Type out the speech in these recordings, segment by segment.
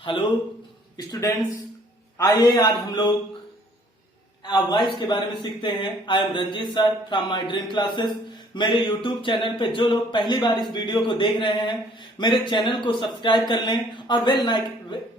Hello students, आइए आज हम लोग वॉइस के बारे में सीखते हैं। I am Ranjeet sir from my dream classes. मेरे यूट्यूब चैनल पे जो लोग पहली बार इस वीडियो को देख रहे हैं, मेरे चैनल को सब्सक्राइब कर लें और बेल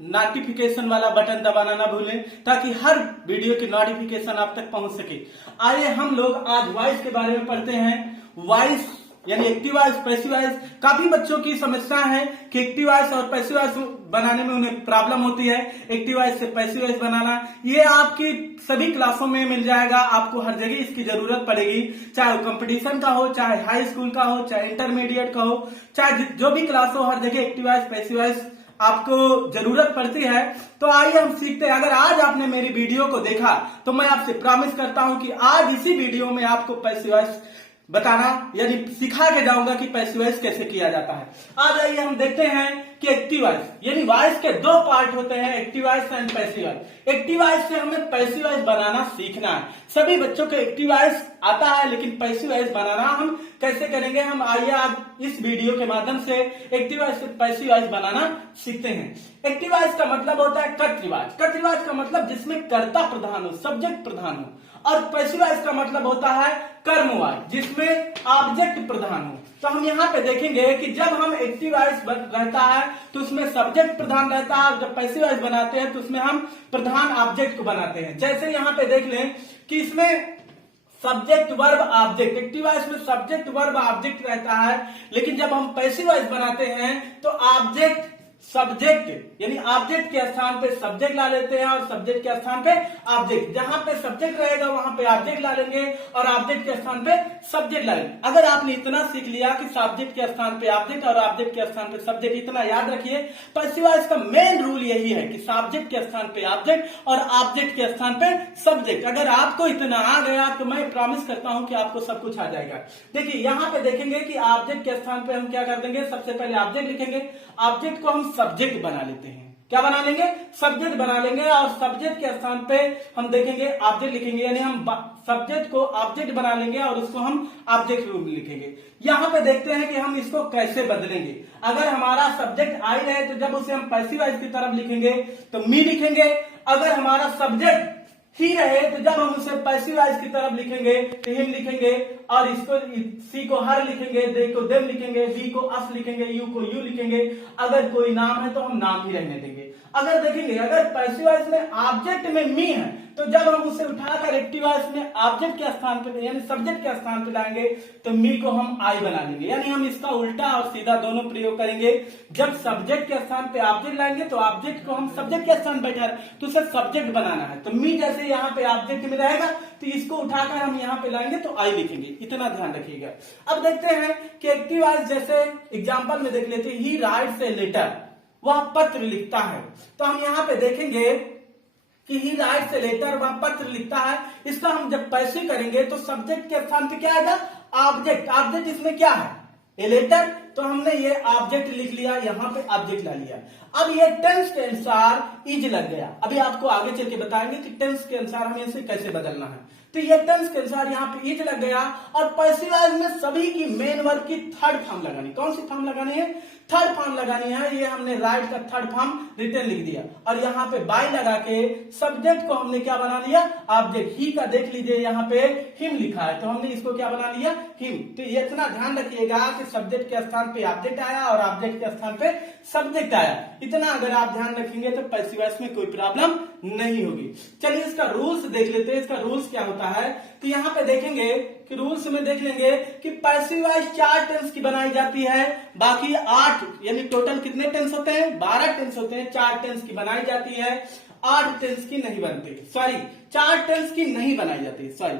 नोटिफिकेशन वाला बटन दबाना ना भूलें ताकि हर वीडियो की नोटिफिकेशन आप तक पहुंच सके। आइए हम लोग आज वॉइस के बारे में पढ़ते हैं। वॉइस यानी एक्टिव वॉइस, पैसिव वॉइस। काफी बच्चों की समस्या है कि एक्टिव वॉइस और पैसिव वॉइस बनाने में उन्हें प्रॉब्लम होती है। एक्टिव वॉइस से पैसिव वॉइस बनाना ये आपकी सभी क्लासों में मिल जाएगा। आपको हर जगह इसकी जरूरत पड़ेगी, चाहे कंपटीशन का हो, चाहे हाई स्कूल का हो, चाहे इंटरमीडिएट का हो, चाहे जो भी क्लास हो, हर जगह एक्टिव वॉइस पैसिव वॉइस आपको जरूरत पड़ती है। तो आइए हम सीखते हैं। अगर आज आपने मेरी वीडियो को देखा तो मैं आपसे प्रॉमिस करता हूं कि आज इसी वीडियो में आपको पैसिव वॉइस बताना यानी सिखा के जाऊंगा कि पैसिव वॉइस कैसे किया जाता है। आज आइए हम देखते हैं कि एक्टिव वॉइस यानी वॉइस के दो पार्ट होते हैं, active voice and passive voice. Active voice से हमें पैसिव वॉइस बनाना सीखना है। सभी बच्चों को एक्टिव वॉइस आता है, लेकिन पैसिव वॉइस बनाना हम कैसे करेंगे, हम आइए आज इस वीडियो के माध्यम से एक्टिव वॉइस से पैसिव वॉइस बनाना सीखते हैं। एक्टिव वॉइस का मतलब होता है कर्तृवाच। कर्तृवाच का मतलब जिसमें कर्ता प्रधान हो, सब्जेक्ट प्रधान हो। और पैसिव वॉइस का मतलब होता है कर्मवाच, जिसमें ऑब्जेक्ट प्रधान हो। तो हम यहाँ पे देखेंगे कि जब हम एक्टिव वॉइस रहता है तो उसमें सब्जेक्ट प्रधान रहता है, और जब पैसिव वॉइस बनाते हैं तो उसमें हम प्रधान ऑब्जेक्ट को बनाते हैं। जैसे यहाँ पे देख लें कि इसमें subject verb object, active voice में सब्जेक्ट वर्ब ऑब्जेक्ट रहता है, लेकिन जब हम पैसिव वॉइस बनाते हैं तो ऑब्जेक्ट सब्जेक्ट यानी ऑब्जेक्ट के स्थान पे सब्जेक्ट ला लेते हैं और सब्जेक्ट के स्थान पे ऑब्जेक्ट। जहां पे सब्जेक्ट रहेगा वहां पे ऑब्जेक्ट ला लेंगे और ऑब्जेक्ट के स्थान पे सब्जेक्ट ला लेंगे। अगर आपने इतना सीख लिया कि सब्जेक्ट के स्थान पे ऑब्जेक्ट और ऑब्जेक्ट के स्थान पे सब्जेक्ट, इतना याद रखिए। पैसिव वॉइस का मेन रूल यही है कि सब्जेक्ट के स्थान पे ऑब्जेक्ट और ऑब्जेक्ट के स्थान पे सब्जेक्ट। अगर आपको इतना आ गया तो मैं प्रॉमिस करता हूं कि आपको सब कुछ आ जाएगा। देखिए यहाँ पे देखेंगे कि ऑब्जेक्ट के स्थान पे हम क्या कर देंगे, सबसे पहले ऑब्जेक्ट लिखेंगे। ऑब्जेक्ट को हम सब्जेक्ट बना लेते हैं। क्या बना लेंगे, सब्जेक्ट बना लेंगे। और सब्जेक्ट के स्थान पे हम देखेंगे ऑब्जेक्ट लिखेंगे, यानी हम सब्जेक्ट को ऑब्जेक्ट बना लेंगे और उसको हम ऑब्जेक्ट रूप में लिखेंगे। यहां पे देखते हैं कि हम इसको कैसे बदलेंगे। अगर हमारा सब्जेक्ट आई रहे तो जब उसे हम पैसिव वॉइस की तरफ लिखेंगे तो मी लिखेंगे। अगर हमारा सब्जेक्ट ही रहे तो जब हम उसे पैसिव वॉइस की तरफ लिखेंगे तो हिम लिखेंगे, और इसको सी को हर लिखेंगे, दे को देम लिखेंगे, वी को अस लिखेंगे, यू को यू लिखेंगे। अगर कोई नाम है तो हम नाम ही रहने देंगे। अगर देखेंगे अगर पैसिव वॉइस में ऑब्जेक्ट में मी है तो जब हम उसे उठाकर एक्टिव वॉइस में ऑब्जेक्ट के स्थान पे यानी सब्जेक्ट के स्थान पे लाएंगे तो मी को हम आई बना लेंगे। यानी हम इसका उल्टा और सीधा दोनों प्रयोग करेंगे। जब सब्जेक्ट के स्थान पे ऑब्जेक्ट लाएंगे तो ऑब्जेक्ट को हम सब्जेक्ट के स्थान बैठा तो उसे सब्जेक्ट बनाना है। तो मी जैसे यहाँ पे ऑब्जेक्ट में रहेगा तो इसको उठाकर हम यहाँ पे लाएंगे तो आई लिखेंगे। इतना ध्यान रखिएगा। अब देखते हैं कि एक्टिव वॉइस जैसे एग्जाम्पल में देख लेते हैं, ही राइट्स ए लेटर, वह पत्र लिखता है। तो हम यहाँ पे देखेंगे कि ही राइट्स ए लेटर, वह पत्र लिखता है। इसका हम जब पैसिव करेंगे तो सब्जेक्ट के स्थान पे क्या आएगा, ऑब्जेक्ट। ऑब्जेक्ट इसमें क्या है, ए लेटर। तो हमने ये ऑब्जेक्ट लिख लिया, यहाँ पे ऑब्जेक्ट ला लिया। अब ये टेंस के अनुसार इज लग गया। अभी आपको आगे चल के बताएंगे कि टेंस के अनुसार हमें इसे कैसे बदलना है। तो ये टेंस के अनुसार यहाँ पे इज लग गया। और पैसिव वॉइस में सभी की मेन वर्ब की थर्ड फॉर्म लगानी। कौन सी फॉर्म लगानी है, थर्ड फॉर्म लगानी है। ये हमने राइट का थर्ड फॉर्म रिटर्न लिख दिया और यहाँ पे बाय लगा के सब्जेक्ट को हमने क्या बना लिया, ऑब्जेक्ट। ही का देख लीजिए यहाँ पे हिम लिखा है तो हमने इसको क्या बना लिया, हिम। तो ये इतना ध्यान रखिएगा कि सब्जेक्ट के स्थान पे ऑब्जेक्ट आया और ऑब्जेक्ट के स्थान पे सब्जेक्ट आया। इतना अगर आप ध्यान रखेंगे तो पैसिव वॉइस में कोई प्रॉब्लम नहीं होगी। चलिए इसका रूल्स देख लेते हैं। इसका रूल्स क्या होता है तो यहाँ पे देखेंगे कि रूल्स में देख लेंगे कि पैसिव वॉइस 4 टेंस की बनाई जाती है, बाकी 8 यानी टोटल कितने टेंस होते हैं, 12 टेंस होते हैं। 4 टेंस की बनाई जाती है, 8 टेंस की नहीं बनती। सॉरी, 4 टेंस की नहीं बनाई जाती, सॉरी।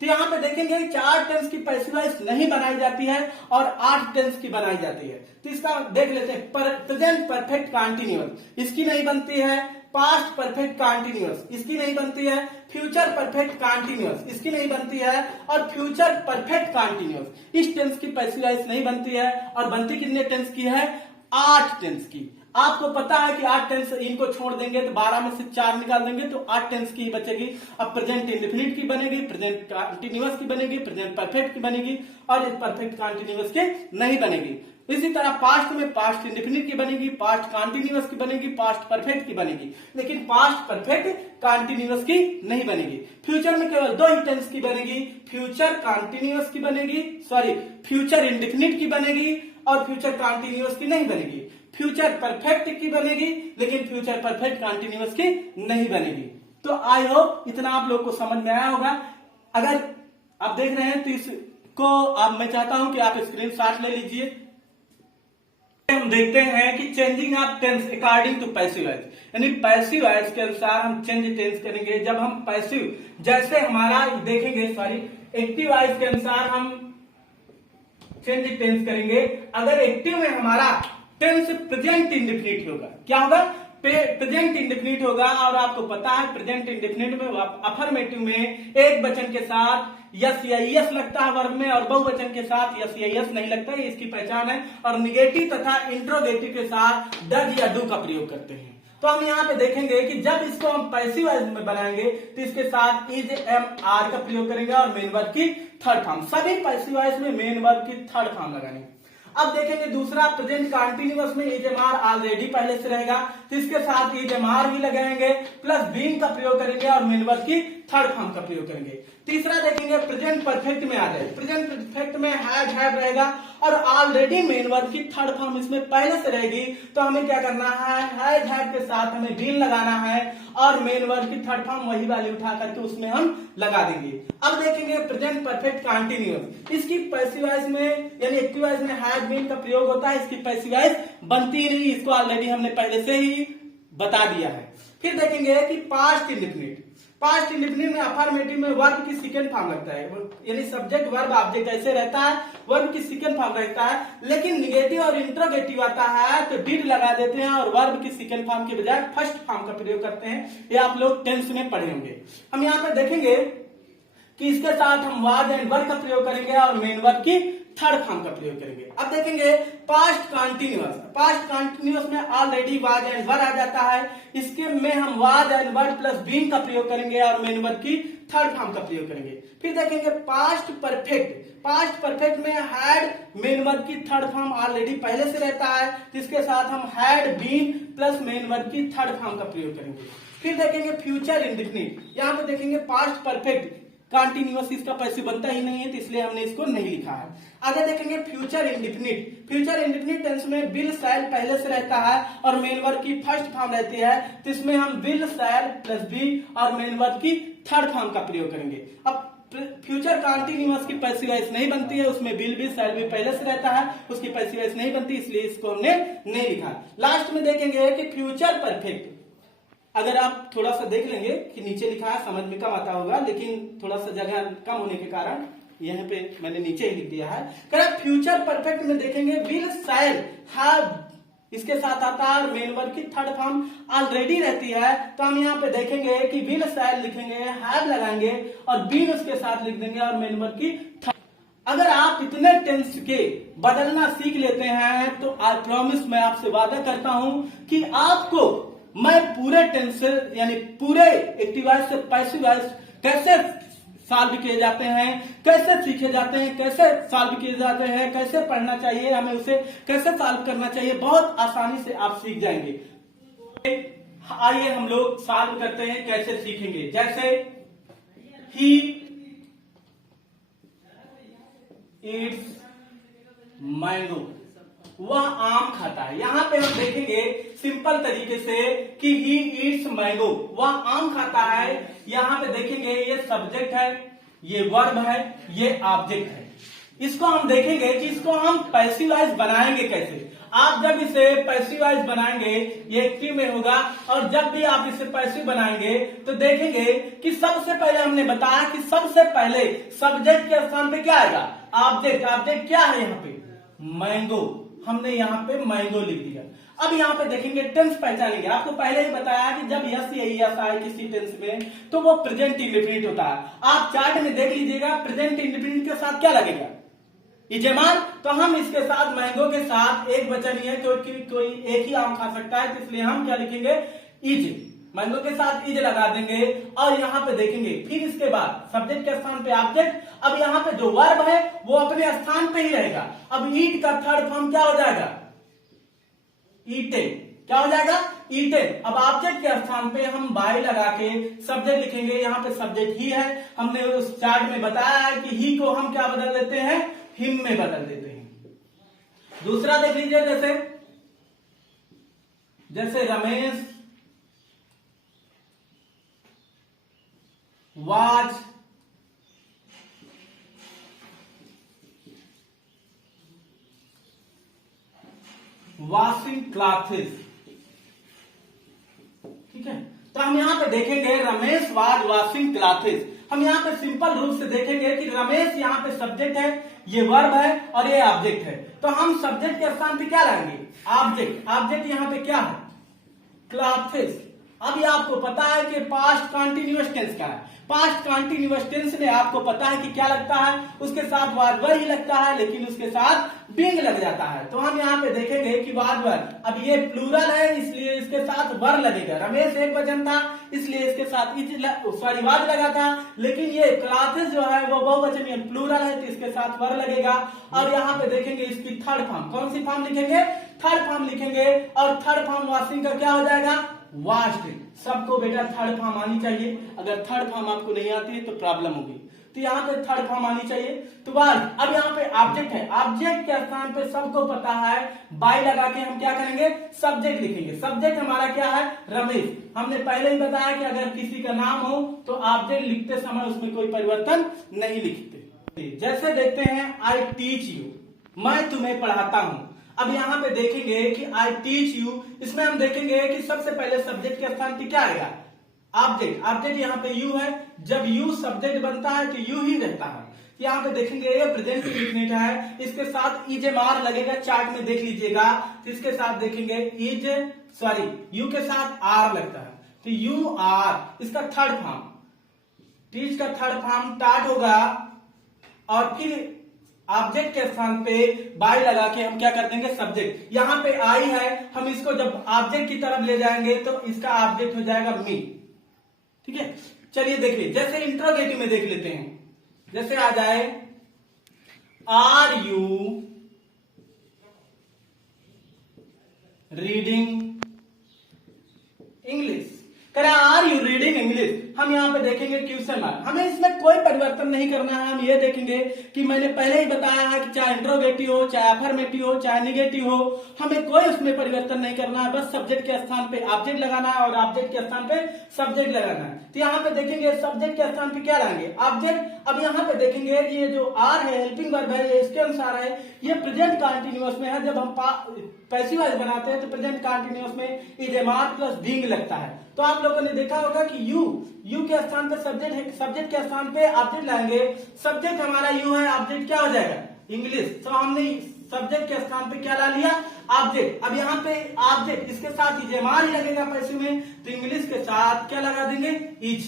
तो यहाँ पे देखेंगे 4 टेंस की पैसिव वॉइस नहीं बनाई जाती है और 8 टेंस की बनाई जाती है। तो इसका देख लेते हैं। प्रेजेंट परफेक्ट कंटीन्यूअस इसकी नहीं बनती है, पास्ट परफेक्ट कंटीन्यूअस इसकी नहीं बनती है, फ्यूचर परफेक्ट कंटीन्यूअस इसकी नहीं बनती है, और फ्यूचर परफेक्ट कंटीन्यूअस इस टेंस की पैसिव वॉइस नहीं बनती है। और बनती कितने टेंस की है, 8 टेंस की। आपको पता है कि 8 टेंस, इनको छोड़ देंगे तो 12 में से 4 निकाल देंगे तो 8 टेंस की बचेगी। अब प्रेजेंट इंडेफिनिट की बनेगी, प्रेजेंट कंटीन्यूअस की बनेगी, प्रेजेंट परफेक्ट की बनेगी और परफेक्ट कंटीन्यूअस की नहीं बनेगी। इसी तरह पास्ट में पास्ट इंडेफिनिट की बनेगी, पास्ट कंटीन्यूअस की बनेगी, पास्ट परफेक्ट की बनेगी, लेकिन पास्ट परफेक्ट कंटीन्यूअस की नहीं बनेगी। फ्यूचर में केवल दो ही टेंस की बनेगी, फ्यूचर कंटीन्यूअस की बनेगी, सॉरी फ्यूचर इंडेफिनिट की बनेगी और फ्यूचर कंटीन्यूअस की नहीं बनेगी। फ्यूचर परफेक्ट की बनेगी लेकिन फ्यूचर परफेक्ट कंटीन्यूअस की नहीं बनेगी। तो आई होप इतना आप लोग को समझ में आया होगा। अगर आप देख रहे हैं तो इसको अब मैं चाहता हूं कि आप स्क्रीनशॉट ले लीजिए। हम देखते हैं कि changing of tense according to passive voice, यानी पैसिव वॉइस के अनुसार हम चेंज टेंस करेंगे। जब हम पैसिव जैसे हमारा देखेंगे सॉरी एक्टिव वॉइस के अनुसार हम चेंज टेंस करेंगे। अगर एक्टिव में हमारा टेंस प्रेजेंट इंडेफिनिट होगा, क्या होगा? प्रेजेंट इंडेफिनिट होगा। और आपको पता है प्रेजेंट इंडेफिनिट में अफर्मेटिव में एक वचन के साथ यस या यस लगता है वर्ब में और बहुवचन के साथ यस या यस नहीं लगता है, इसकी पहचान है। और निगेटिव तथा इंट्रोगेटिव के साथ डज या डू का प्रयोग करते हैं। तो हम यहाँ पे देखेंगे कि जब इसको हम पैसिव वॉइस में बनाएंगे तो इसके साथ इज एम आर का प्रयोग करेंगे और मेन वर्ब की थर्ड फॉर्म, सभी पैसिव वॉइस में मेन वर्ब की थर्ड फॉर्म लगाएंगे। अब देखेंगे दूसरा प्रेजेंट कंटीन्यूअस में इज एम आर ऑलरेडी पहले से रहेगा तो इसके साथ इज एम आर भी लगाएंगे प्लस बीइंग का प्रयोग करेंगे और मेन वर्ब की थर्ड फॉर्म का प्रयोग करेंगे। तीसरा देखेंगे प्रेजेंट परफेक्ट में आ जाए, प्रेजेंट परफेक्ट में हैव रहेगा और ऑलरेडी मेन वर्ब की थर्ड फॉर्म इसमें पहले से रहेगी तो हमें क्या करना है, हैव के साथ हमें बीन लगाना है और मेन वर्ब की थर्ड फॉर्म वही वाली उठा करके उसमें हम लगा देंगे। अब देखेंगे प्रेजेंट परफेक्ट कंटीन्यूअस, इसकी पैसिव वॉइस में यानी एक्टिव वॉइस में हैव बीन का प्रयोग होता है, इसकी पैसिव वॉइस बनती नहीं, इसको ऑलरेडी हमने पहले से ही बता दिया है। फिर देखेंगे कि पास्ट इंडेफिनिट, पास्ट इंडेफिनिट में अफर्मेटिव में वर्ब की सेकंड फॉर्म लगता है, यानी सब्जेक्ट वर्ब ऑब्जेक्ट ऐसे रहता है, वर्ब की सेकंड फॉर्म रहता है। लेकिन निगेटिव और इंट्रोगेटिव आता है तो डिड लगा देते हैं और वर्ब की सेकंड फॉर्म के बजाय फर्स्ट फॉर्म का प्रयोग करते हैं। ये आप लोग टेंस में पढ़े होंगे। हम यहाँ पे देखेंगे कि इसके साथ हम वाज एंड वर का प्रयोग करेंगे और मेन वर्ब की थर्ड फॉर्म का प्रयोग करेंगे। अब देखेंगे पास्ट कंटीन्यूअस, पास्ट कंटीन्यूअस में ऑलरेडी वाज एंड वर आ जाता है, इसके में हम was and were plus being का प्रयोग करेंगे और मेन वर्ब की थर्ड फॉर्म का प्रयोग करेंगे। फिर देखेंगे पास्ट परफेक्ट, पास्ट परफेक्ट में हैड मेन वर्ब की थर्ड फॉर्म ऑलरेडी पहले से रहता है, जिसके साथ हम had been plus main verb की थर्ड फॉर्म का प्रयोग करेंगे। फिर देखेंगे फ्यूचर इंडेफिनिट, यहाँ पे देखेंगे पास्ट परफेक्ट कंटीन्यूअस, इसका पैसिव बनता ही नहीं है तो इसलिए हमने इसको नहीं लिखा है। आगे देखेंगे future indefinite, future indefinite tense में विल शैल पहले से रहता है और मेन वर्ब की फर्स्ट फॉर्म रहती है तो इसमें हम विल शैल प्लस बी और मेन वर्ब की थर्ड फॉर्म का प्रयोग करेंगे। अब फ्यूचर कंटीन्यूअस की पैसिव वॉइस नहीं बनती है, उसमें विल भी शैल भी पहले से रहता है, उसकी पैसिव वॉइस नहीं बनती इसलिए इसको हमने नहीं लिखा। लास्ट में देखेंगे कि फ्यूचर परफेक्ट, अगर आप थोड़ा सा देख लेंगे कि नीचे लिखा है, समझ में कम आता होगा लेकिन थोड़ा सा जगह कम होने के कारण यहाँ पे मैंने नीचे ही लिख दिया है। अगर फ्यूचर परफेक्ट में देखेंगे विल शैल हैव इसके साथ आता है और मेन वर्ब की थर्ड फॉर्म ऑलरेडी रहती है तो हम यहाँ पे देखेंगे कि विल शैल लिखेंगे, हैव लगाएंगे और बीन उसके साथ लिख देंगे और मेन वर्ब की थर्ड। अगर आप इतने टेंस के बदलना सीख लेते हैं तो आई प्रॉमिस, मैं आपसे वादा करता हूं कि आपको मैं पूरे टेंस से यानी पूरे एक्टिव वॉइस से पैसिव वॉइस कैसे सॉल्व किए जाते हैं, कैसे सीखे जाते हैं, कैसे सॉल्व किए जाते हैं, कैसे पढ़ना चाहिए, हमें उसे कैसे सॉल्व करना चाहिए, बहुत आसानी से आप सीख जाएंगे। आइए हम लोग सॉल्व करते हैं, कैसे सीखेंगे। जैसे ही ईट्स मैंगो, वह आम खाता है। यहाँ पे हम देखेंगे सिंपल तरीके से कि ही ईट्स मैंगो, वह आम खाता है। यहाँ पे देखेंगे ये सब्जेक्ट है, ये वर्ब है, ये ऑब्जेक्ट है। इसको हम देखेंगे कि इसको हम पैसिव वॉइस बनाएंगे कैसे। आप जब इसे पैसिव वॉइस बनाएंगे ये एक्टिव में होगा और जब भी आप इसे पैसिव बनाएंगे तो देखेंगे कि सबसे पहले हमने बताया कि सबसे पहले सब्जेक्ट के स्थान पे क्या आएगा, ऑब्जेक्ट। ऑब्जेक्ट क्या है यहाँ पे, मैंगो, हमने यहाँ पे मैंगो लिख दिया। अब यहाँ पे देखेंगे टेंस पहचानेंगे। आपको पहले ही बताया कि जब यस या यस आए किसी टेंस में तो वो प्रेजेंट इंडेफिनिट होता है। आप चार्ट में देख लीजिएगा प्रेजेंट इंडेफिनिट के साथ क्या लगेगा, इजेमान। तो हम इसके साथ मैंगो के साथ एक वचन ही है क्योंकि कोई एक ही आम खा सकता है तो इसलिए हम क्या लिखेंगे, इज। मैंगो के साथ इज लगा देंगे और यहाँ पे देखेंगे, फिर इसके बाद सब्जेक्ट के स्थान पे ऑब्जेक्ट। अब यहाँ पे जो वर्ब है वो अपने स्थान पे ही रहेगा। अब ईट का थर्ड फॉर्म क्या हो जाएगा? ईटेन। क्या हो जाएगा? ईटेन। अब ऑब्जेक्ट के स्थान पे हम बाय लगा के सब्जेक्ट लिखेंगे। यहाँ पे सब्जेक्ट ही है, हमने उस चार्ट में बताया है कि ही को हम क्या बदल देते हैं? हिम में बदल देते हैं। दूसरा देख लीजिए, जैसे रमेश वाज वॉशिंग क्लॉथ्स। ठीक है, तो हम यहां पे देखेंगे रमेश वाज वॉशिंग क्लॉथ्स। हम यहां पे सिंपल रूप से देखेंगे कि रमेश यहां पे सब्जेक्ट है, ये वर्ब है और ये ऑब्जेक्ट है। तो हम सब्जेक्ट के स्थान पे क्या लाएंगे? ऑब्जेक्ट। ऑब्जेक्ट यहां पे क्या है? क्लॉथ्स। अब ये आपको पता है कि पास्ट कंटिन्यूअस टेंस का है। पास्ट कंटिन्यूअस टेंस में आपको पता है कि क्या लगता है? उसके साथ वाज वर ही लगता है, लेकिन उसके साथ बींग लग जाता है। तो हम यहाँ पे देखेंगे कि वाज वर, अब ये प्लूरल है इसलिए इसके साथ वर लगेगा। रमेश एक वचन था इसलिए इसके साथ वाज लगा था, लेकिन ये क्लॉथ्स जो है वो बहुवचन है, प्लूरल है, तो इसके साथ वर लगेगा। और यहाँ पे देखेंगे इसकी थर्ड फॉर्म, कौन सी फॉर्म लिखेंगे? थर्ड फॉर्म लिखेंगे। और थर्ड फॉर्म वॉशिंग का क्या हो जाएगा? वाश्ड। सबको बेटा थर्ड फॉर्म आनी चाहिए, अगर थर्ड फॉर्म आपको नहीं आती है तो प्रॉब्लम होगी। तो यहाँ पे थर्ड फॉर्म आनी चाहिए। तो बस अब यहाँ पे ऑब्जेक्ट है, ऑब्जेक्ट के स्थान पे सबको पता है बाय लगा के हम क्या करेंगे? सब्जेक्ट लिखेंगे। सब्जेक्ट हमारा क्या है? रमेश। हमने पहले ही बताया कि अगर किसी का नाम हो तो ऑब्जेक्ट लिखते समय उसमें कोई परिवर्तन नहीं लिखते। जैसे देखते हैं आई टीच यू, मैं तुम्हें पढ़ाता हूं। अब यहाँ पे देखेंगे कि आई टीच यू, इसमें हम देखेंगे कि सबसे पहले सब्जेक्ट के स्थान पे क्या आएगा? ऑब्जेक्ट। ऑब्जेक्ट यहाँ पे यू है, जब यू सब्जेक्ट बनता है तो यू ही रहता है। यहाँ पे देखेंगे ये प्रेजेंट लिखने का है, इसके साथ इज एम आर लगेगा, चार्ट में देख लीजिएगा। तो इसके साथ देखेंगे यू के साथ आर लगता है, तो यू आर इसका थर्ड फॉर्म, टीच का थर्ड फॉर्म टाट होगा। और फिर ऑब्जेक्ट के स्थान पे बाय लगा के हम क्या कर देंगे? सब्जेक्ट। यहाँ पे आई है, हम इसको जब ऑब्जेक्ट की तरफ ले जाएंगे तो इसका ऑब्जेक्ट हो जाएगा मी। ठीक है, चलिए देखिए, जैसे इंट्रोगेटिव में देख लेते हैं। जैसे आ जाए आर यू रीडिंग इंग्लिश, करें आर यू रीडिंग इंग्लिश। हम यहाँ पे देखेंगे क्वेश्चन मार्क, हमें इसमें कोई परिवर्तन नहीं करना है। हम ये देखेंगे कि मैंने पहले ही बताया है कि चाहे इंट्रोगेटिव हो, चाहे अफर्मेटिव हो, चाहे निगेटिव हो, हमें कोई उसमें परिवर्तन नहीं करना है। बस सब्जेक्ट के स्थान पे ऑब्जेक्ट लगाना है और ऑब्जेक्ट के स्थान पे सब्जेक्ट लगाना है। तो यहाँ पे देखेंगे सब्जेक्ट के स्थान पे क्या लाएंगे? ऑब्जेक्ट। अब यहाँ पे देखेंगे ये जो आर है हेल्पिंग वर्ब है, ये इसके अनुसार है, ये प्रेजेंट कंटिन्यूअस में है। जब हम पैसिव वॉइस बनाते हैं तो प्रेजेंट कंटिन्यूअस में is am are plus being लगता है। तो आप लोगों ने देखा होगा कि यू के स्थान पे सब्जेक्ट है, सब्जेक्ट के स्थान पे ऑब्जेक्ट लाएंगे। सब्जेक्ट हमारा यू है, ऑब्जेक्ट क्या हो जाएगा? इंग्लिश। तो हमने सब्जेक्ट के स्थान पे क्या ला लिया? ऑब्जेक्ट। अब यहाँ पे ऑब्जेक्ट इसके साथ इज एम आर ही लगेगा पैसिव में, तो इंग्लिश के साथ क्या लगा देंगे? इज,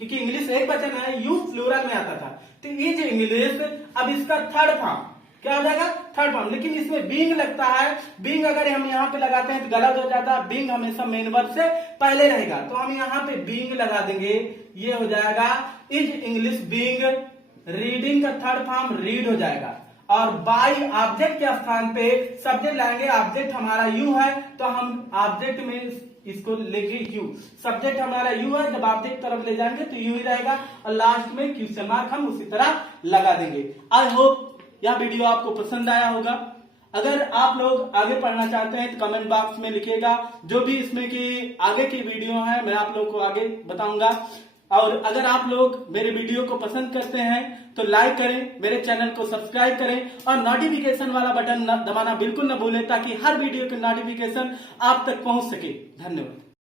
क्योंकि इंग्लिश एक वचन है, यू प्लूरल में आता था, तो इज इंग्लिश। अब इसका थर्ड फॉर्म क्या हो जाएगा? Third form. लेकिन इसमें बीइंग लगता है, बीइंग अगर हम यहाँ पे लगाते हैं तो गलत हो जाता है। बीइंग हमेशा मेन वर्ब से पहले रहेगा, तो हम यहाँ पे बीइंग लगा देंगे, ये हो जाएगा इज इंग्लिश बीइंग। रीडिंग का थर्ड फॉर्म रीड हो जाएगा। और बाय ऑब्जेक्ट के स्थान पे सब्जेक्ट लाएंगे, ऑब्जेक्ट हमारा यू है, तो हम ऑब्जेक्ट में इसको लेंगे यू। सब्जेक्ट हमारा यू है, जब ऑब्जेक्ट तरफ ले जाएंगे तो यू ही रहेगा, और लास्ट में क्वेश्चन मार्क हम उसी तरह लगा देंगे। आई होप यह वीडियो आपको पसंद आया होगा। अगर आप लोग आगे पढ़ना चाहते हैं तो कमेंट बॉक्स में लिखिएगा, जो भी इसमें की आगे की वीडियो है मैं आप लोग को आगे बताऊंगा। और अगर आप लोग मेरे वीडियो को पसंद करते हैं तो लाइक करें, मेरे चैनल को सब्सक्राइब करें और नोटिफिकेशन वाला बटन दबाना बिल्कुल न भूलें, ताकि हर वीडियो की नोटिफिकेशन आप तक पहुंच सके। धन्यवाद।